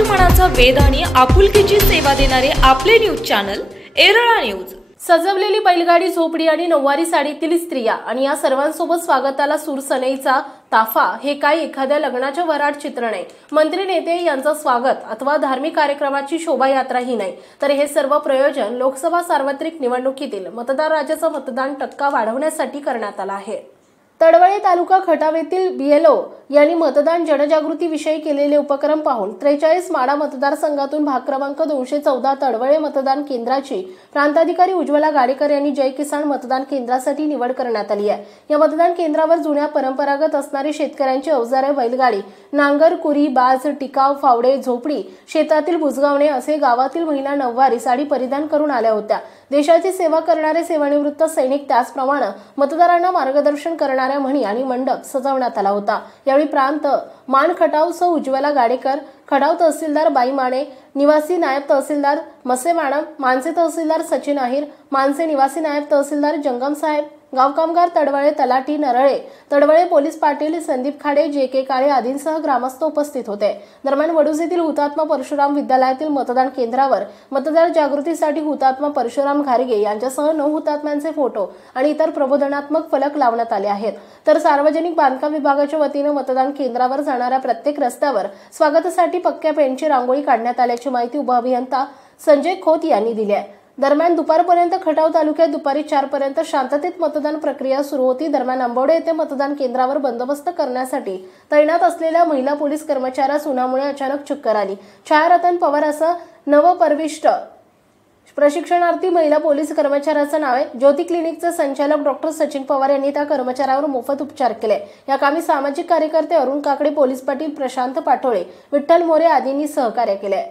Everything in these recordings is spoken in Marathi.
मराठमोळ्याचा वेध आणि आपुलकीची सेवा देणारे आपले न्यूज चॅनल एरळा न्यूज। सजवलेली बैलगाडी, झोपडी आणि नऊवारी साडीतील स्त्रिया आणि या सर्वांसोबत स्वागताला सूरसनईचा ताफा हे काही एखाद्या लग्नाच्या वरात चित्र नाही, मंत्री नेते यांचं स्वागत अथवा धार्मिक कार्यक्रमाची शोभायात्राही नाही, तर हे सर्व प्रयोजन लोकसभा सार्वत्रिक निवडणुकीतील मतदार राजाचा मतदान टक्का वाढवण्यासाठी करण्यात आला आहे। तडवळे तालुका खटाव येथील बीएलओ यांनी मतदान जनजागृती विषयी केलेले उपक्रम पाहून 43 माडा मतदारसंघातून भाग क्रमांक 214 तडवळे मतदान केंद्राची प्रांताधिकारी उज्ज्वला गाडेकर यांनी जय किसान मतदान केंद्रासाठी निवड करण्यात आली आहे। या मतदान केंद्रावर जुन्या परंपरागत असणारी शेतकऱ्यांची अवजारे, बैलगाडी, नांगर, कुरी, बाज, टिकाव, फावडे, झोपडी, शेतातील बुजगावणे असे गावातील महिला नऊवारी साडी परिधान करून आल्या होत्या। देशाची सेवा करणारे सेवानिवृत्त सैनिक, त्याचप्रमाणे मतदारांना मार्गदर्शन करणाऱ्या म्हणी आणि मंडप सजवण्यात आला होता। यावेळी प्रांत मान खटाव सौ उज्ज्वला गाडेकर, खटाव तहसीलदार बाई माने, निवासी नायब तहसीलदार मसे मॅडम, मानसे तहसीलदार सचिन अहिर, मानसे निवासी नायब तहसीलदार जंगम साहेब, गाव कामगार तडवळे तलाठी नरळे, तडवळे पोलीस पाटील संदीप खाडे, जे.के. काळे आदींसह ग्रामस्थ उपस्थित होते। दरम्यान वडूज येथील हुतात्मा परशुराम विद्यालयातील मतदान केंद्रावर मतदार जागृतीसाठी हुतात्मा परशुराम घारगे यांच्यासह 9 हुतात्म्यांचे फोटो आणि इतर प्रबोधनात्मक फलक लावण्यात आले आहेत। तर सार्वजनिक बांधकाम विभागाच्या वतीने मतदान केंद्रावर जाणाऱ्या प्रत्येक रस्त्यावर स्वागतासाठी पक्क्या पेंटची रांगोळी काढण्यात आल्याची माहिती उपअभियंता संजय खोत यांनी दिली आहे। दरम्यान दुपारपर्यंत खटाव तालुक्यात दुपारी 4 पर्यंत शांततेत मतदान प्रक्रिया सुरू होती। दरम्यान आंबवडे येथे मतदान केंद्रावर बंदोबस्त करण्यासाठी तैनात असलेल्या महिला पोलीस कर्मचाऱ्यास उन्हामुळे अचानक चक्कर आली। छायारतन पवार असं नवपरिविष्ट प्रशिक्षणार्थी महिला पोलीस कर्मचाऱ्याचं नाव आहे। ज्योती क्लिनिकचे संचालक डॉक्टर सचिन पवार यांनी त्या कर्मचाऱ्यावर मोफत उपचार केले। या कामी सामाजिक कार्यकर्ते अरुण काकडे, पोलीस पाटील प्रशांत पाटोळे, विठ्ठल मोरे आदींनी सहकार्य केले।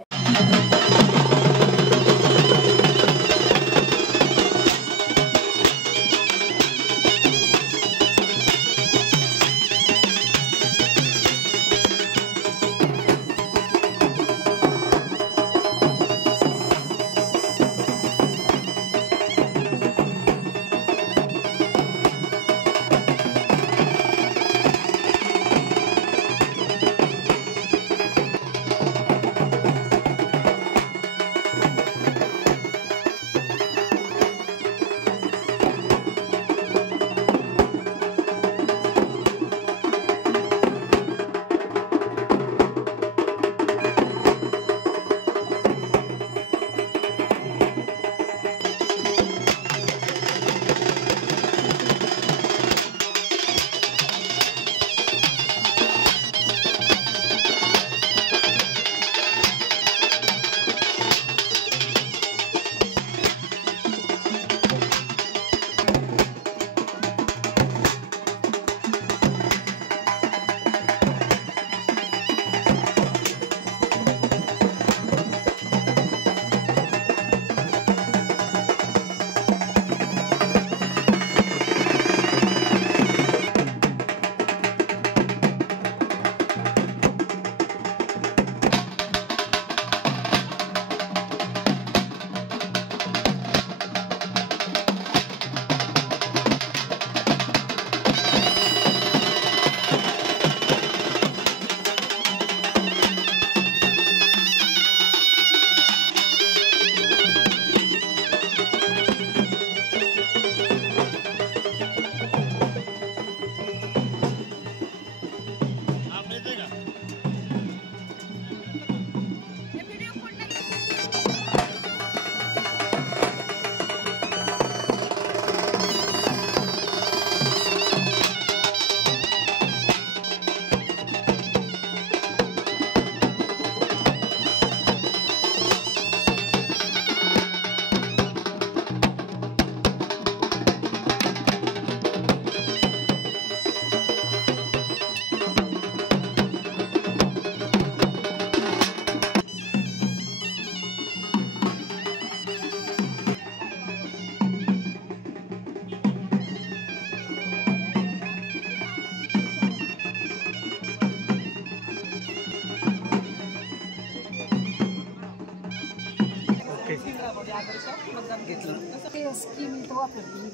मतदान घेतलं ते स्कीम इथं वापरली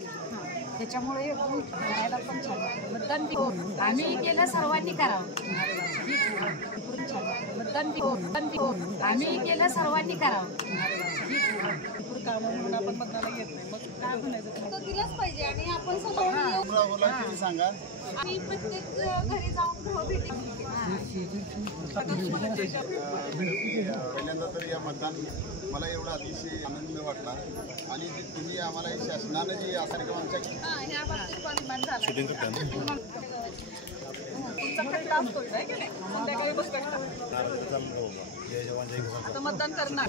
त्याच्यामुळे भरायला पण छान मतदान आम्ही केलं सर्वांनी करावं। आम्ही केलं सर्वांनी करावं. तो दिलाच पाहिजे आणि आपण स्वतः सांगा आम्ही प्रत्येक घरी जाऊन भेटी. पहिल्यांदा तर या मतदान मला एवढा अतिशय आनंद वाटला आणि तुम्ही आम्हाला शासनानं जी असा कार्यक्रम आमच्या ह्या बाबतीत अभिमान झाला. आता मतदान करणार ना.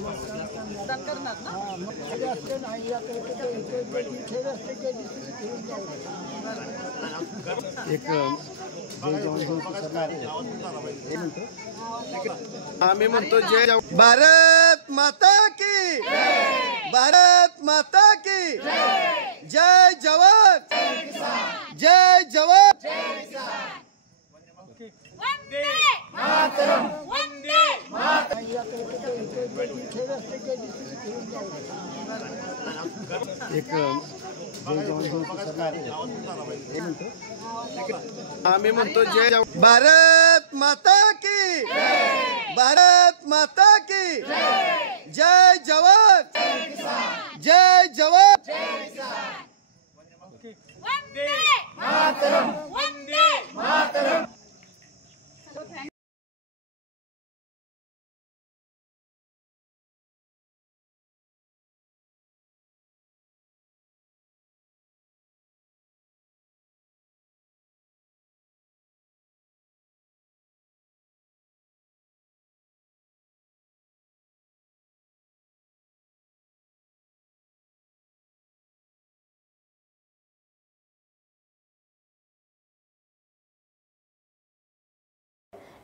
आम्ही म्हणतो जय भारत माता की, भारत माता की, जय जवान, जय जवान, वंदे मातरम. वंदे आम्ही म्हणतो जय भारत माता की, भारत माता की, जय जवान, जय जवान, वंदे मातरम. वंदे मातरम.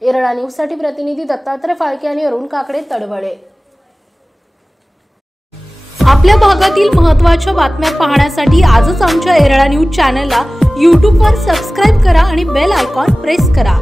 येरळा न्यूजसाठी प्रतिनिधी दत्तात्रय फाळके आणि अरुण काकडे, तडवळे. आपल्या भागातील महत्त्वाच्या बातम्या पाहण्यासाठी आजच आमच्या येरळा न्यूज चॅनलला यूट्यूबवर सबस्क्राईब करा आणि बेल आयकॉन प्रेस करा.